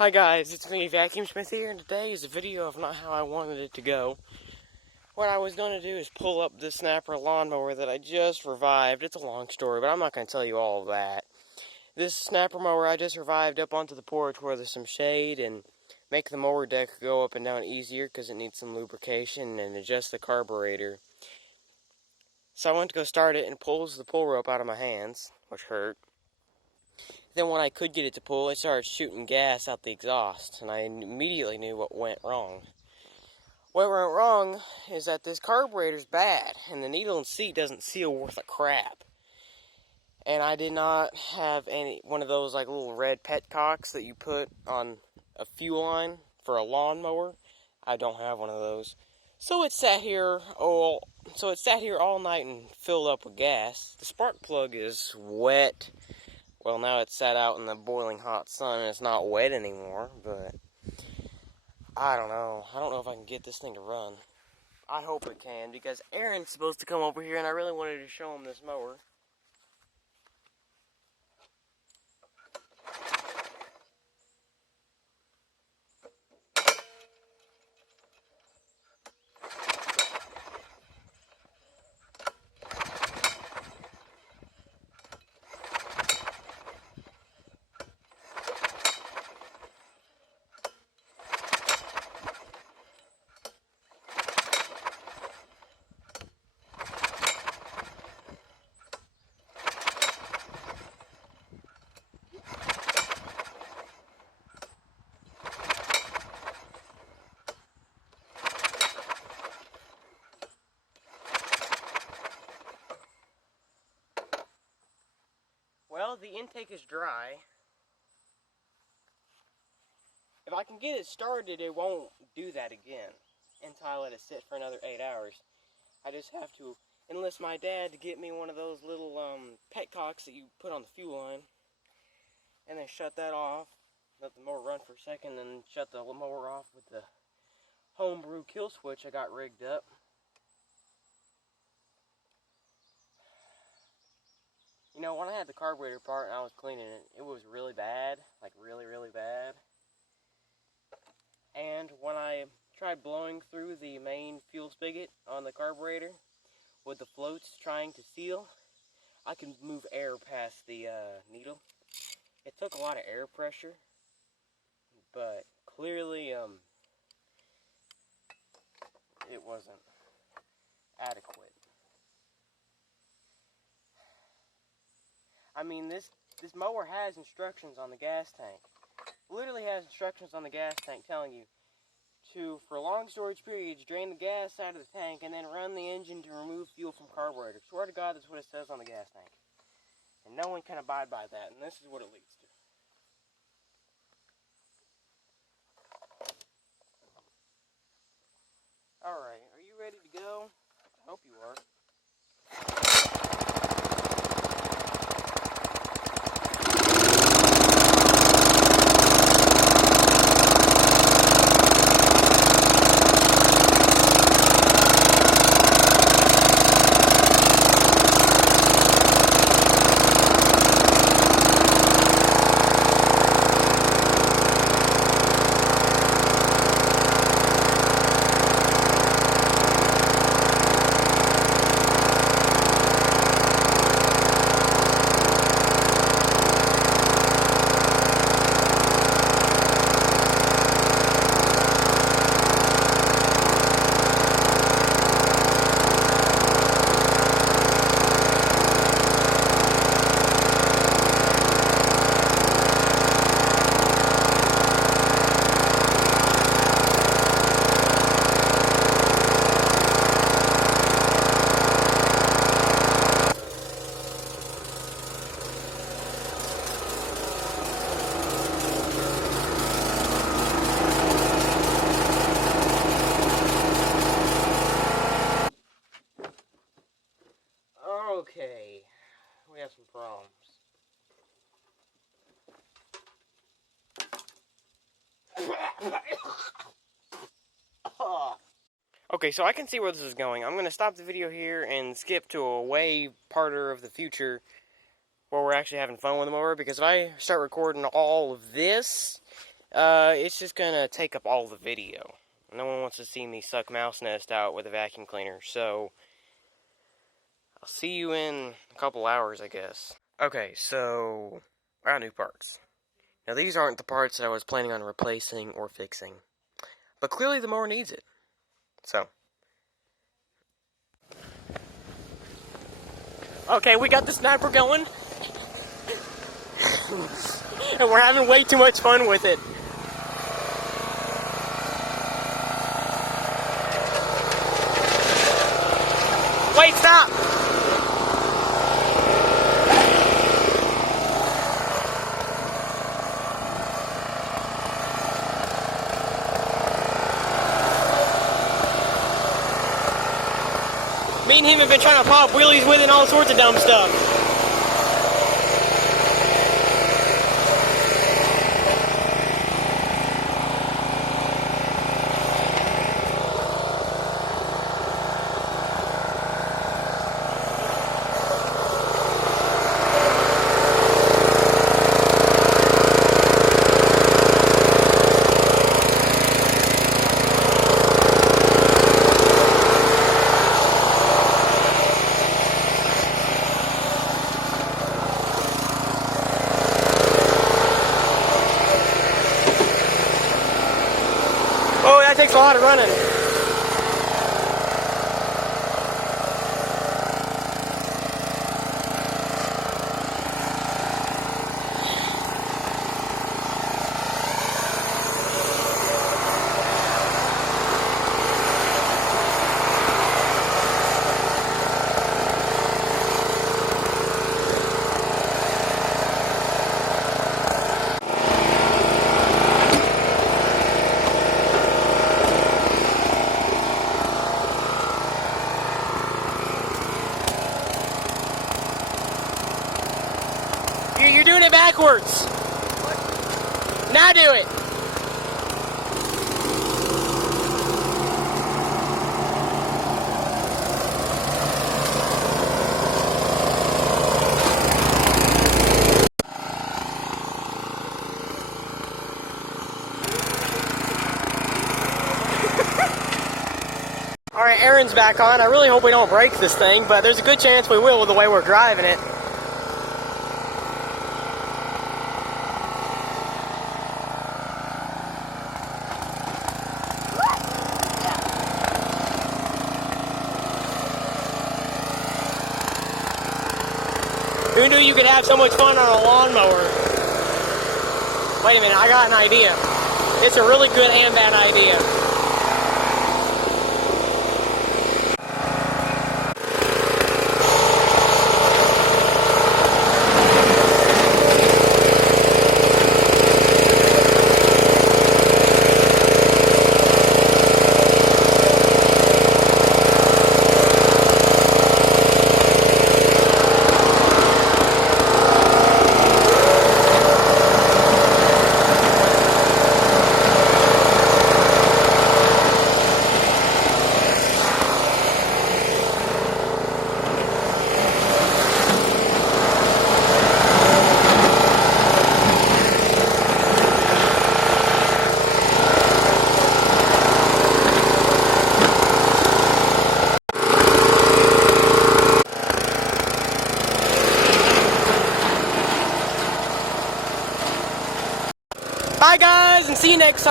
Hi guys, it's me, Vacuum Smith here, and today is a video of not how I wanted it to go. What I was going to do is pull up this snapper lawnmower that I just revived. It's a long story, but I'm not going to tell you all of that. This snapper mower I just revived up onto the porch where there's some shade and make the mower deck go up and down easier because it needs some lubrication and adjust the carburetor. So I went to go start it and it pulls the pull rope out of my hands, which hurt. Then when I could get it to pull, it started shooting gas out the exhaust, and I immediately knew what went wrong. What went wrong is that this carburetor's bad, and the needle and seat doesn't seal worth a crap. And I did not have one of those like little red petcocks that you put on a fuel line for a lawnmower. I don't have one of those. So it sat here all night and filled up with gas. The spark plug is wet. Well, now it's sat out in the boiling hot sun and it's not wet anymore, but I don't know. I don't know if I can get this thing to run. I hope it can, because Aaron's supposed to come over here and I really wanted to show him this mower. Well, the intake is dry. If I can get it started, it won't do that again until I let it sit for another 8 hours. I just have to enlist my dad to get me one of those little petcocks that you put on the fuel line, and then shut that off, let the mower run for a second, and shut the mower off with the homebrew kill switch I got rigged up. You know, when I had the carburetor part and I was cleaning it, it was really bad, like really, really bad. And when I tried blowing through the main fuel spigot on the carburetor with the floats trying to seal, I could move air past the needle. It took a lot of air pressure, but clearly it wasn't adequate. I mean, this mower has instructions on the gas tank. Literally has instructions on the gas tank telling you to, for long storage periods, drain the gas out of the tank and then run the engine to remove fuel from carburetor. Swear to God, that's what it says on the gas tank. And no one can abide by that, and this is what it leads to. Alright, are you ready to go? I hope you are. Okay, we have some problems. Okay, so I can see where this is going. I'm going to stop the video here and skip to a way parter of the future where we're actually having fun with the mower, because if I start recording all of this, It's just gonna take up all the video. No one wants to see me suck mouse nest out with a vacuum cleaner, so I'll see you in a couple hours, I guess. Okay, so I got new parts. Now these aren't the parts that I was planning on replacing or fixing, but clearly the mower needs it. So. Okay, we got the snapper going. And we're having way too much fun with it. Wait, stop! Me and him have been trying to pop wheelies with it and all sorts of dumb stuff. Oh, that takes a lot of running. You're doing it backwards. Now do it. Alright, Aaron's back on. I really hope we don't break this thing, but there's a good chance we will with the way we're driving it. Who knew you could have so much fun on a lawnmower? Wait a minute, I got an idea. It's a really good and bad idea. Bye guys, and see you next time.